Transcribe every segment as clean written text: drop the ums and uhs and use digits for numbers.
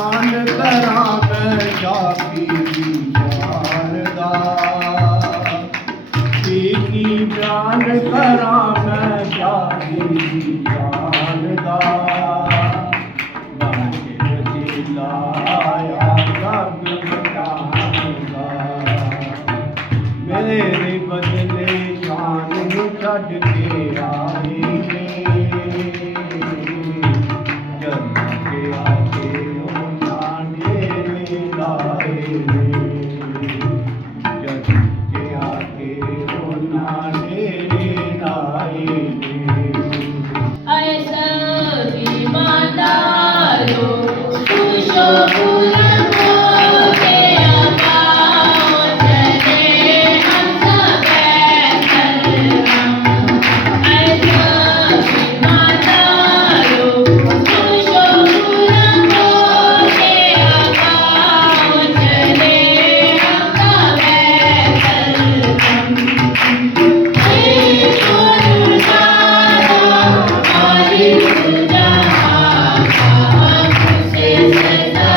बयान करा मैं जाकी शारदा की बयान करा मैं जाकी शारदा लाया सब बताऊंगा मेरे बदले शान छड़ के आएंगे जब के आके ना डेरे लाएंगे जब के आके ना डेरे लाएंगे ऐसा की मातारो खुशो फूलन हो गया पाओ चले हम सब बैठल हम ऐसा की मातारो खुशो फूलन हो गया पाओ चले हम सब बैठल हम हे गुरुनारा हरि पूजा से सदा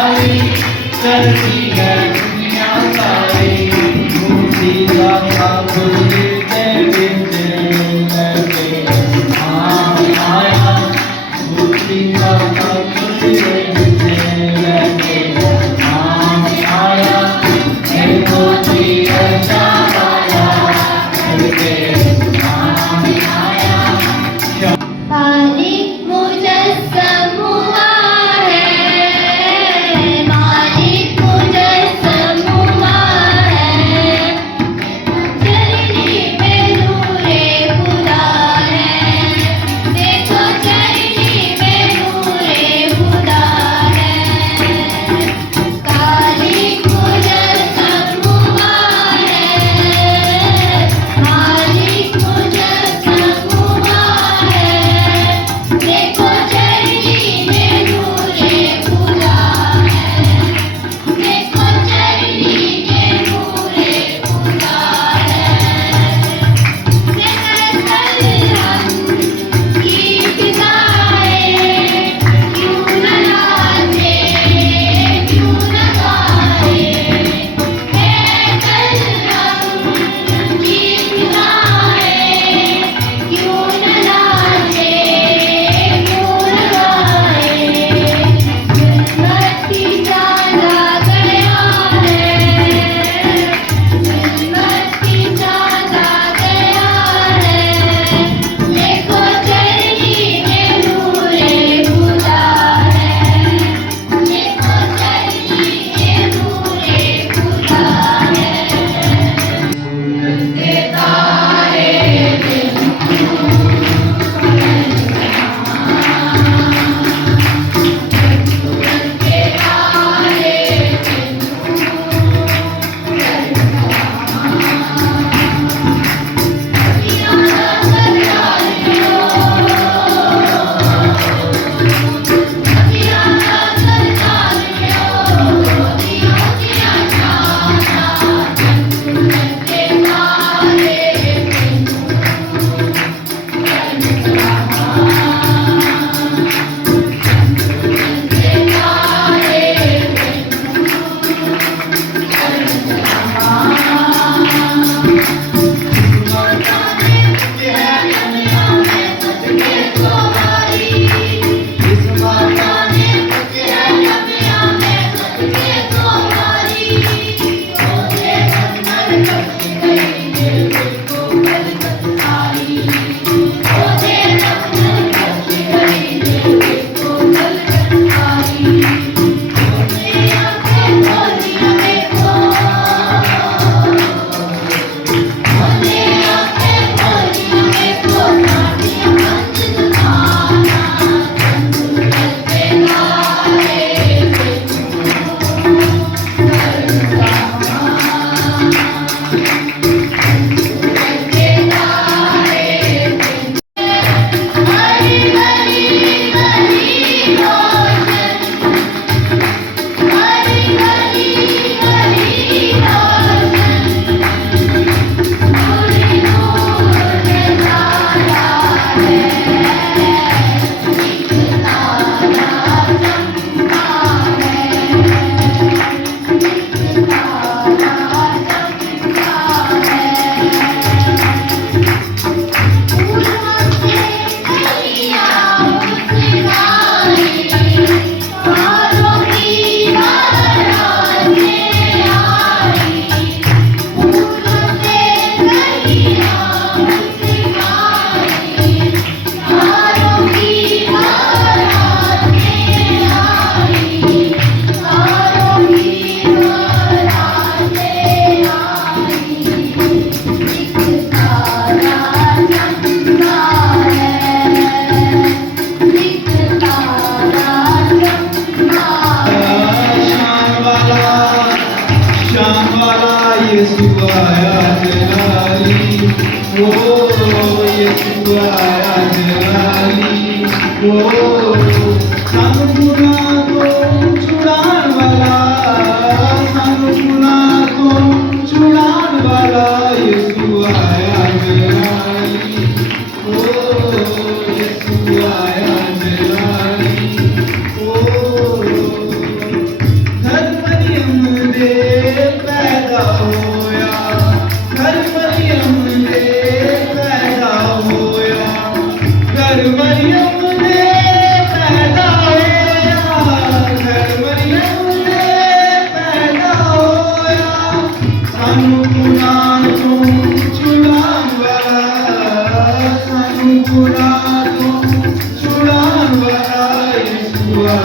सारी चलती है दुनिया सारी मूर्ति दाता बुद्धि देवी देवी आया मूर्ति दाता बुद्धि देवी आया मूर्ति ऐसा मालिक मुजस्सम हुआ है, मालिक मुजस्सम हुआ है, चरनी में नूरे खुदा है, देखो चरनी में नूरे खुदा है, मालिक मुजस्सम हुआ है, मालिक मुजस्सम हुआ है, देखो चरनी में नूरे खुदा है, देखो चरनी में नूरे खुदा है, हम की फिजाएं क्यों न नाचे क्यों न गाए, हम की फिजाएं क्यों न नाचे क्यों न गाए, ज़ुल्मत की चाँद आ गया है, ज़ुल्मत की चाँद आ गया है, देखो चरनी में नूरे खुदा है, देखो चरनी में नूरे खुदा है, देता है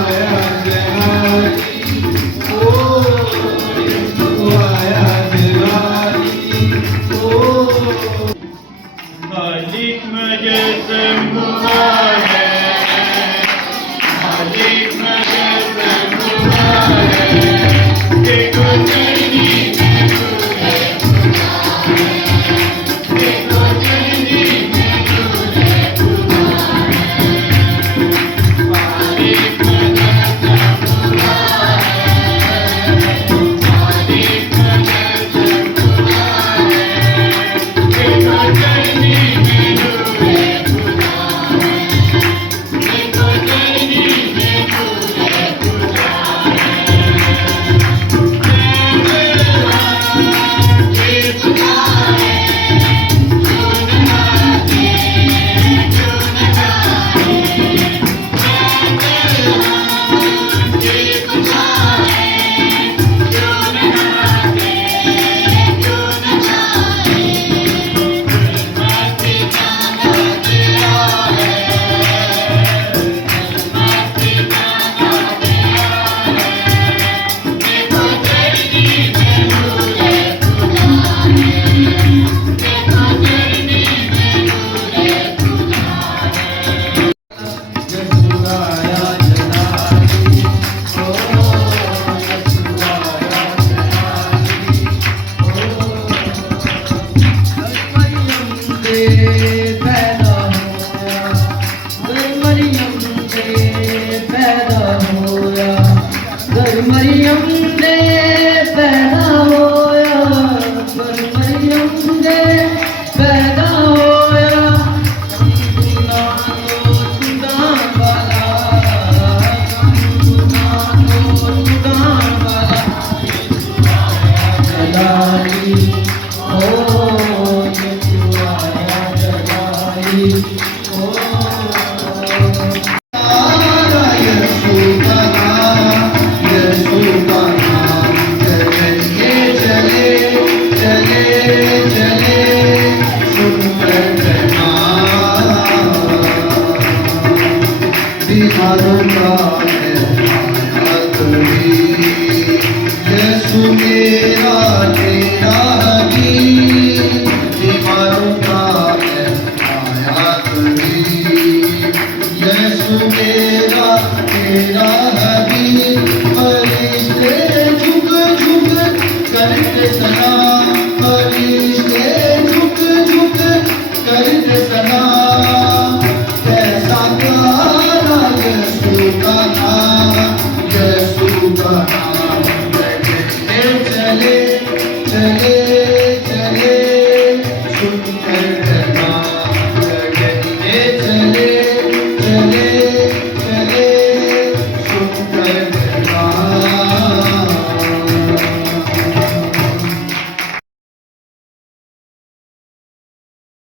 आया जहारी ओ यीशु आया जहारी ओ मालिक मुझे संभुआ है मालिक मुझे संभुआ है देखो चलनी देखो चलनी मालिक मुझे संभुआ है मालिक मुझे संभुआ है देखो चलनी मरियम दे पैदा होया मरियम दे पैदा होया सुदान वाला जलाली ओ यीशु आया जलाली ओ बीमारों का यीशु मेरा तेरा हबीब बीमारों का आया करीब यीशु मेरा तेरा हबीब फरिश्ते झुक झुक करते सलाम फरिश्ते झुक झुक करते सलाम कैसा प्यारा यीशु का नाम यीशु का नाम चले चले